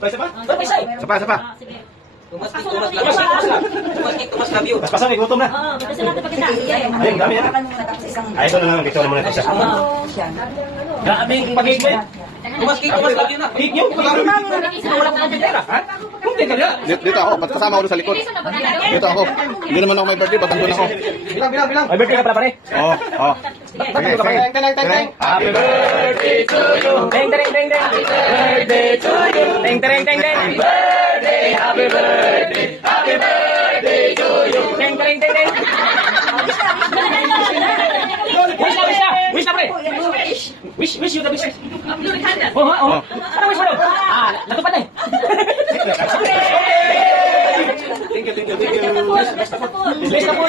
Isa pa? Isa pa. Sige. Tumas lang. Tumas love you. Paspasan, gutom na. Oo, kasi natin pagkita. Ayun, dami yan. Ay, ito na lang. Ito naman ito siya. Grabe yung pag-cake mo. Tumas love you na. Cake nyo? Wala ka ng pera, ha? Hindi ka na. Dito ako, ba't kasama ako doon sa likod? Dito ako. Hindi naman ako may birthday, ba't nandun ako? Bilang. May birthday ka pala pare. Oo. Sige, sige. Happy birthday to you. Teng, teng, teng, teng. Happy birthday to you. Teng, teng, teng, teng. Happy birthday. Happy birthday. Happy birthday to you. Teng, teng, teng, teng. Wish na pre. Wish you the best. Oh. Ano wish mo daw? Natupad na eh. Thank you. Bless na po.